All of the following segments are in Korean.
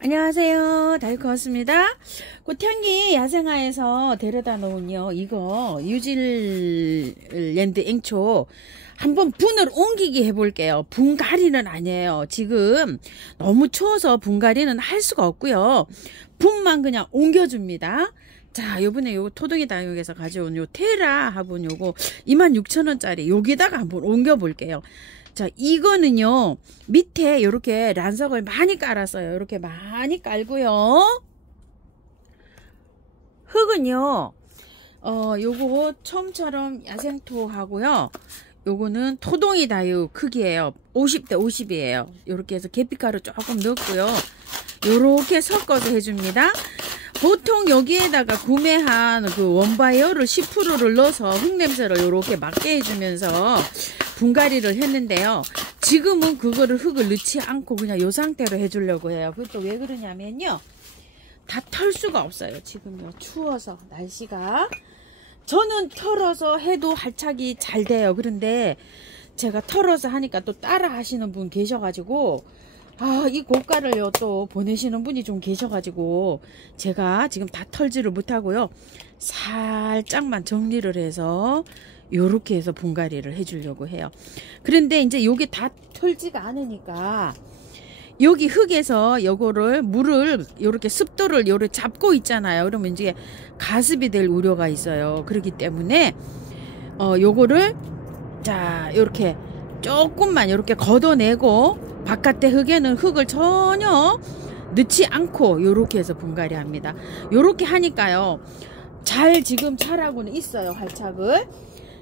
안녕하세요. 달코였습니다. 꽃향기 야생화에서 데려다 놓은요, 이거 뉴질랜드 앵초 한번 분을 옮기기 해볼게요. 분갈이는 아니에요. 지금 너무 추워서 분갈이는 할 수가 없고요. 분만 그냥 옮겨줍니다. 자, 요번에 요거 토동이 다육에서 가져온 요 테라 화분 요거 26,000원짜리 여기다가 한번 옮겨 볼게요. 자, 이거는요, 밑에 이렇게 란석을 많이 깔았어요. 이렇게 많이 깔고요. 흙은요, 요거 처음처럼 야생토 하고요. 요거는 토동이 다육 크기예요. 50대 50이에요. 요렇게 해서 계피가루 조금 넣고요. 요렇게 섞어서 해줍니다. 보통 여기에다가 구매한 그 원바이어를 10%를 넣어서 흙냄새를 요렇게 막게 해주면서 분갈이를 했는데요. 지금은 그거를 흙을 넣지 않고 그냥 요 상태로 해주려고 해요. 그것도 왜 그러냐면요, 다 털 수가 없어요. 지금요, 추워서 날씨가. 저는 털어서 해도 할착이 잘 돼요. 그런데 제가 털어서 하니까 또 따라 하시는 분 계셔가지고, 이 고가를요 또 보내시는 분이 좀 계셔가지고 제가 지금 다 털지를 못하고요, 살짝만 정리를 해서 요렇게 해서 분갈이를 해주려고 해요. 그런데 이제 요게 다 털지가 않으니까 여기 흙에서 요거를 물을 요렇게 습도를 요렇게 잡고 있잖아요. 그러면 이제 가습이 될 우려가 있어요. 그렇기 때문에 요거를 자 요렇게 조금만 요렇게 걷어내고 바깥에 흙에는 흙을 전혀 넣지 않고 요렇게 해서 분갈이 합니다. 요렇게 하니까요, 잘 지금 자라고는 있어요, 활착을.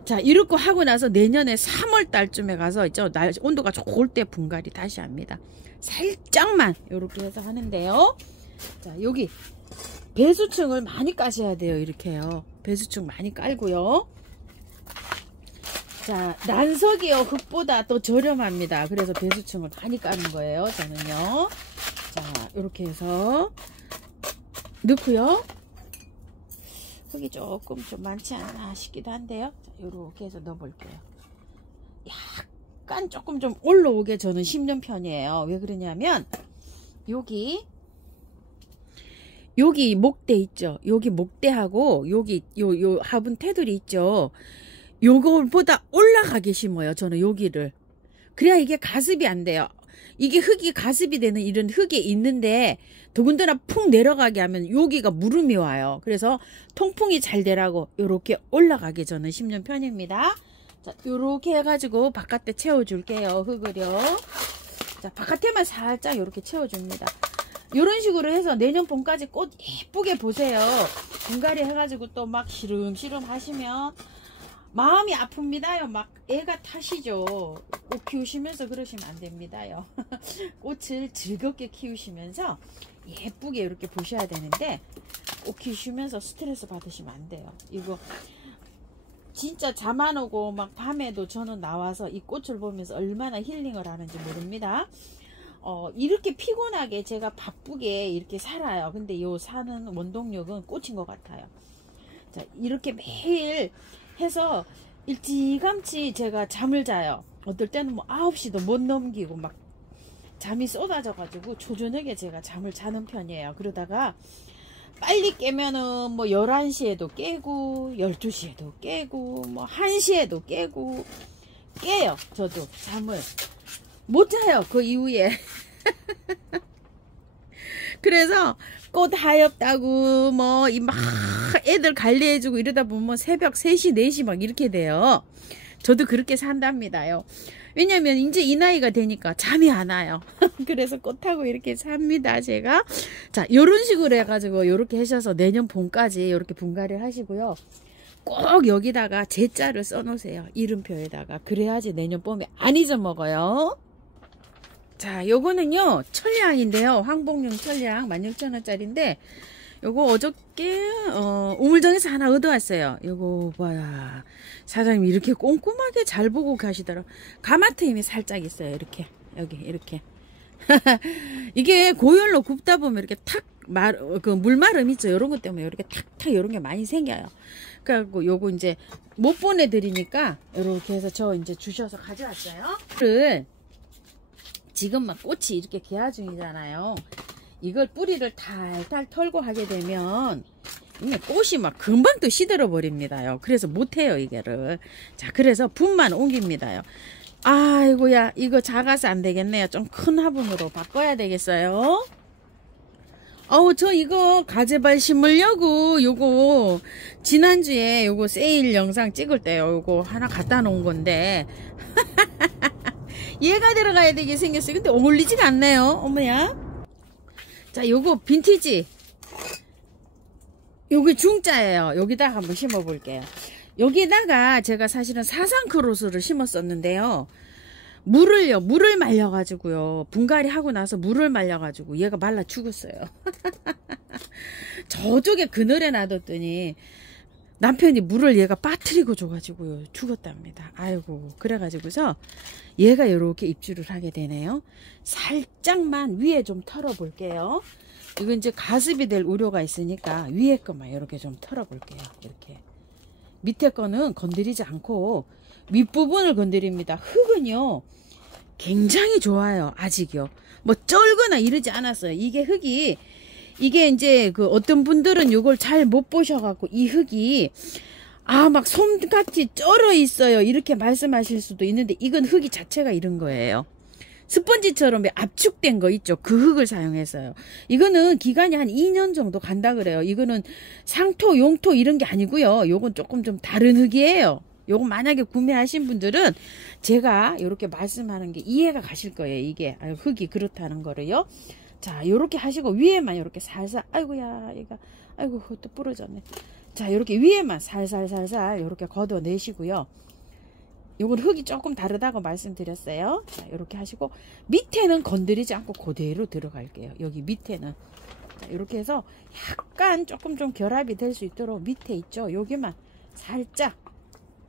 자, 이렇게 하고 나서 내년에 3월 달쯤에 가서 있죠, 날 온도가 좋을 때 분갈이 다시 합니다. 살짝만 요렇게 해서 하는데요. 자, 여기 배수층을 많이 까셔야 돼요. 이렇게요. 배수층 많이 깔고요. 자, 난석이요, 흙보다 또 저렴합니다. 그래서 배수층을 많이 까는 거예요, 저는요. 자, 요렇게 해서 넣고요. 흙이 조금 좀 많지 않나 싶기도 한데요. 자, 요렇게 해서 넣어볼게요. 약간 조금 좀 올라오게 저는 심는 편이에요. 왜 그러냐면 여기 목대 있죠. 여기 목대하고 여기 요 화분 테두리 있죠. 요거보다 올라가게 심어요. 저는 여기를. 그래야 이게 가습이 안 돼요. 이게 흙이 가습이 되는 이런 흙이 있는데 더군다나 푹 내려가게 하면 여기가 무름이 와요. 그래서 통풍이 잘 되라고 요렇게 올라가게 저는 심는 편입니다. 자, 요렇게 해가지고 바깥에 채워줄게요. 흙을요. 자, 바깥에만 살짝 요렇게 채워줍니다. 요런 식으로 해서 내년 봄까지 꽃 예쁘게 보세요. 분갈이 해가지고 또 막 시름시름 하시면 마음이 아픕니다요. 막 애가 타시죠. 꽃 키우시면서 그러시면 안 됩니다요. 꽃을 즐겁게 키우시면서 예쁘게 이렇게 보셔야 되는데 꽃 키우시면서 스트레스 받으시면 안 돼요. 이거 진짜 잠 안 오고 막 밤에도 저는 나와서 이 꽃을 보면서 얼마나 힐링을 하는지 모릅니다. 이렇게 피곤하게 제가 바쁘게 이렇게 살아요. 근데 요 사는 원동력은 꽃인 것 같아요. 자, 이렇게 매일 해서 일찌감치 제가 잠을 자요. 어떨 때는 뭐 9시도 못 넘기고 막 잠이 쏟아져 가지고 초저녁에 제가 잠을 자는 편이에요. 그러다가 빨리 깨면은 뭐 11시에도 깨고 12시에도 깨고 뭐 1시에도 깨고 깨요. 저도 잠을 못 자요, 그 이후에. 그래서 꽃 하엽다고 뭐 막 애들 관리해주고 이러다 보면 새벽 3시 4시 막 이렇게 돼요. 저도 그렇게 산답니다요. 왜냐면 이제 이 나이가 되니까 잠이 안 와요. 그래서 꽃하고 이렇게 삽니다, 제가. 자, 요런 식으로 해가지고 요렇게 하셔서 내년 봄까지 요렇게 분갈이를 하시고요. 꼭 여기다가 제자를 써놓으세요, 이름표에다가. 그래야지 내년 봄에 안 잊어먹어요. 자, 요거는요 천량인데요, 황복용 천량 16,000원짜리인데 요거 어저께 우물정에서 하나 얻어왔어요. 요거 봐야 사장님이 이렇게 꼼꼼하게 잘 보고 가시더라고. 가마트 힘이 살짝 있어요. 이렇게 여기 이렇게 이게 고열로 굽다 보면 이렇게 탁 그 물마름 있죠. 요런 것 때문에 이렇게 탁탁 요런 게 많이 생겨요. 그래갖고 요거 이제 못 보내드리니까 요렇게 해서 저 이제 주셔서 가져왔어요. 지금 막 꽃이 이렇게 개화 중이잖아요. 이걸 뿌리를 탈탈 털고 하게 되면 이게 꽃이 막 금방 또 시들어 버립니다요. 그래서 못해요 이게를. 자, 그래서 분만 옮깁니다요. 아이고야, 이거 작아서 안 되겠네요. 좀 큰 화분으로 바꿔야 되겠어요. 저 이거 가재발 심으려고 요거 지난주에 요거 세일 영상 찍을 때요, 요거 하나 갖다 놓은 건데 얘가 들어가야 되게 생겼어요. 근데 어울리지가 않네요. 어머야. 자, 요거 빈티지, 요게 중자예요. 여기다가 한번 심어 볼게요. 여기다가 제가 사실은 사상 크로스를 심었었는데요. 물을 말려가지고요. 분갈이 하고 나서 물을 말려가지고 얘가 말라 죽었어요. 저쪽에 그늘에 놔뒀더니 남편이 물을 얘가 빠뜨리고 줘가지고요. 죽었답니다. 아이고, 그래가지고서 얘가 이렇게 입주를 하게 되네요. 살짝만 위에 좀 털어볼게요. 이건 이제 가습이 될 우려가 있으니까 위에 것만 이렇게 좀 털어볼게요. 이렇게. 밑에 거는 건드리지 않고 윗부분을 건드립니다. 흙은요 굉장히 좋아요. 아직요. 뭐 쩔거나 이러지 않았어요. 이게 흙이, 이게 이제 그 어떤 분들은 요걸 잘 못 보셔갖고 이 흙이 막 솜같이 쩔어 있어요 이렇게 말씀하실 수도 있는데, 이건 흙이 자체가 이런 거예요. 스펀지처럼 압축된 거 있죠. 그 흙을 사용해서요. 이거는 기간이 한 2년 정도 간다 그래요. 이거는 상토, 용토 이런 게 아니고요. 요건 조금 좀 다른 흙이에요. 요거 만약에 구매하신 분들은 제가 이렇게 말씀하는 게 이해가 가실 거예요. 이게 흙이 그렇다는 거를요. 자, 요렇게 하시고 위에만 이렇게 살살, 아이고야, 얘가, 아이고, 또 부러졌네. 자, 이렇게 위에만 살살살살 이렇게 걷어내시고요. 요건 흙이 조금 다르다고 말씀드렸어요. 자, 이렇게 하시고 밑에는 건드리지 않고 그대로 들어갈게요. 여기 밑에는. 자, 이렇게 해서 약간 조금 좀 결합이 될 수 있도록 밑에 있죠. 여기만 살짝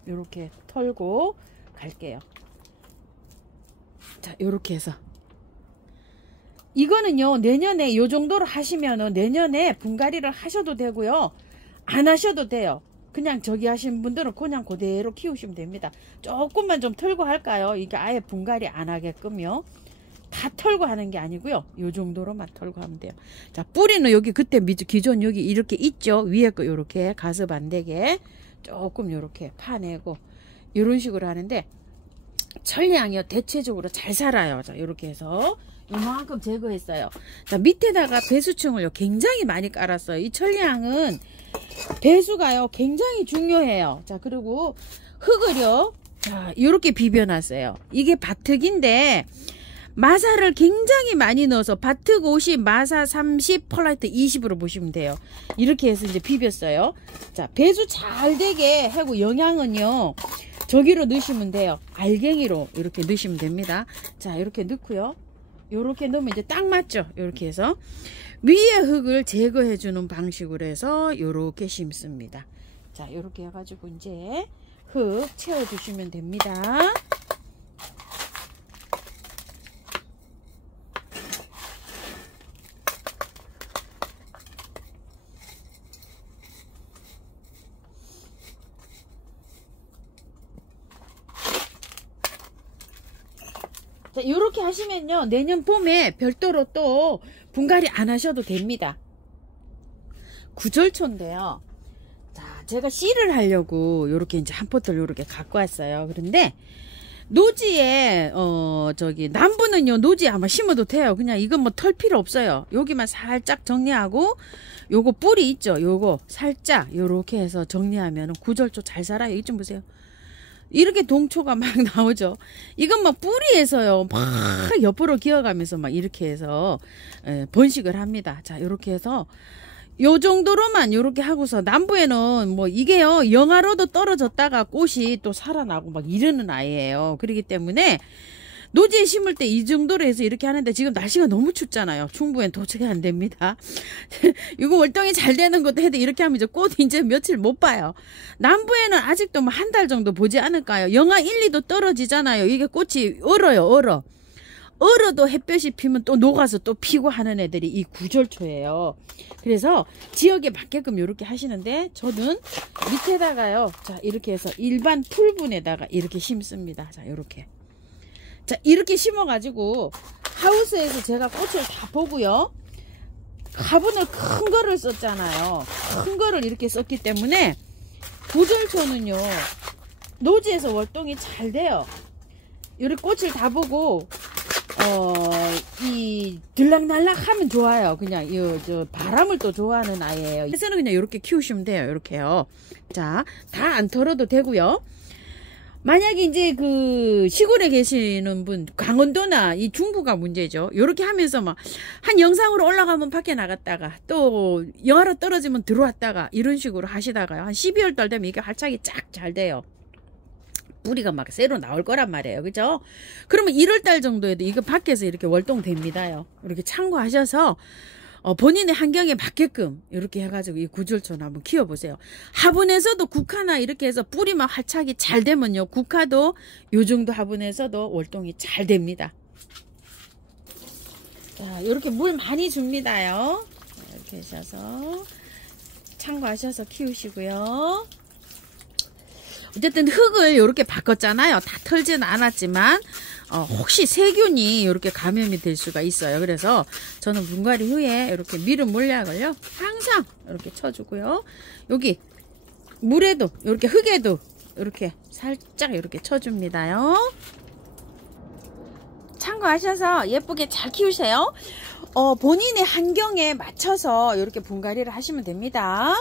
이렇게 털고 갈게요. 자, 이렇게 해서 이거는요 내년에 요 정도로 하시면은 내년에 분갈이를 하셔도 되고요, 안 하셔도 돼요. 그냥 저기 하신 분들은 그냥 그대로 키우시면 됩니다. 조금만 좀 털고 할까요? 이게 아예 분갈이 안 하게끔요. 다 털고 하는 게 아니고요. 요 정도로만 털고 하면 돼요. 자, 뿌리는 여기 그때 기존 여기 이렇게 있죠. 위에 거 요렇게 가습 안 되게 조금 요렇게 파내고 요런 식으로 하는데, 천리향이요 대체적으로 잘 살아요. 자, 요렇게 해서 이만큼 제거했어요. 자, 밑에다가 배수층을 굉장히 많이 깔았어요. 이 천리향은 배수가요 굉장히 중요해요. 자, 그리고 흙을요, 자, 요렇게 비벼놨어요. 이게 밭흙인데 마사를 굉장히 많이 넣어서 밭흙 50, 마사 30, 펄라이트 20으로 보시면 돼요. 이렇게 해서 이제 비볐어요. 자, 배수 잘 되게 하고 영양은요 저기로 넣으시면 돼요. 알갱이로 이렇게 넣으시면 됩니다. 자, 이렇게 넣고요. 요렇게 넣으면 이제 딱 맞죠. 요렇게 해서 위에 흙을 제거해 주는 방식으로 해서 요렇게 심습니다. 자, 요렇게 해가지고 이제 흙 채워 주시면 됩니다. 자, 요렇게 하시면요 내년 봄에 별도로 또 분갈이 안 하셔도 됩니다. 구절초인데요. 자, 제가 씨를 하려고 요렇게 이제 한 포트를 요렇게 갖고 왔어요. 그런데 노지에 저기 남부는요 노지에 아마 심어도 돼요. 그냥 이건 뭐 털 필요 없어요. 여기만 살짝 정리하고 요거 뿌리 있죠. 요거 살짝 요렇게 해서 정리하면 구절초 잘 살아요. 이거 좀 보세요. 이렇게 동초가 막 나오죠. 이건 막 뿌리에서요 막 옆으로 기어가면서 막 이렇게 해서 번식을 합니다. 자, 이렇게 해서 요 정도로만 이렇게 하고서 남부에는 뭐 이게요 영하로도 떨어졌다가 꽃이 또 살아나고 막 이러는 아이예요. 그렇기 때문에 노지에 심을 때 이 정도로 해서 이렇게 하는데 지금 날씨가 너무 춥잖아요. 충북엔 도저히 안 됩니다. 이거 월동이 잘 되는 것도 해도 이렇게 하면 이제 꽃이 이제 며칠 못 봐요. 남부에는 아직도 뭐 한 달 정도 보지 않을까요? 영하 1, 2도 떨어지잖아요. 이게 꽃이 얼어요. 얼어도 햇볕이 피면 또 녹아서 또 피고 하는 애들이 이 구절초예요. 그래서 지역에 맞게끔 이렇게 하시는데 저는 밑에다가요. 자, 이렇게 해서 일반 풀분에다가 이렇게 심습니다. 자, 이렇게. 자, 이렇게 심어가지고 하우스에서 제가 꽃을 다 보고요. 화분을 큰 거를 썼잖아요. 큰 거를 이렇게 썼기 때문에 구절초는요 노지에서 월동이 잘 돼요. 요리 꽃을 다 보고 이 들락날락 하면 좋아요. 그냥 저 바람을 또 좋아하는 아이예요. 그래서는 그냥 이렇게 키우시면 돼요. 이렇게요. 자, 다 안 털어도 되고요. 만약에 이제 그 시골에 계시는 분, 강원도나 이 중부가 문제죠. 요렇게 하면서 막 한 영상으로 올라가면 밖에 나갔다가 또 영하로 떨어지면 들어왔다가 이런 식으로 하시다가요. 한 12월 달 되면 이게 활착이 쫙 잘 돼요. 뿌리가 막 새로 나올 거란 말이에요. 그죠? 그러면 1월 달 정도에도 이거 밖에서 이렇게 월동됩니다요. 이렇게 참고하셔서 본인의 환경에 맞게끔 이렇게 해가지고 이 구절초는 한번 키워보세요. 화분에서도 국화나 이렇게 해서 뿌리만 활착이 잘 되면요. 국화도 요 정도 화분에서도 월동이 잘 됩니다. 자, 이렇게 물 많이 줍니다요. 이렇게 하셔서 참고하셔서 키우시고요. 어쨌든 흙을 이렇게 바꿨잖아요. 다 털지는 않았지만 혹시 세균이 이렇게 감염이 될 수가 있어요. 그래서 저는 분갈이 후에 이렇게 미름 물약을요 항상 이렇게 쳐주고요. 여기 물에도 이렇게 흙에도 이렇게 살짝 이렇게 쳐줍니다요. 참고하셔서 예쁘게 잘 키우세요. 본인의 환경에 맞춰서 이렇게 분갈이를 하시면 됩니다.